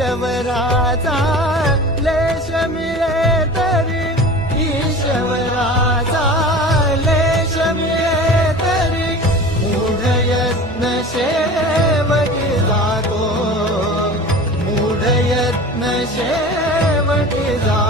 ईश्वराचा लेश मिळे तरी, ईश्वराचा लेश मिळे तरी, मूढ यत्न शेवटी जातो, मूढ यत्न शेवटी जातो.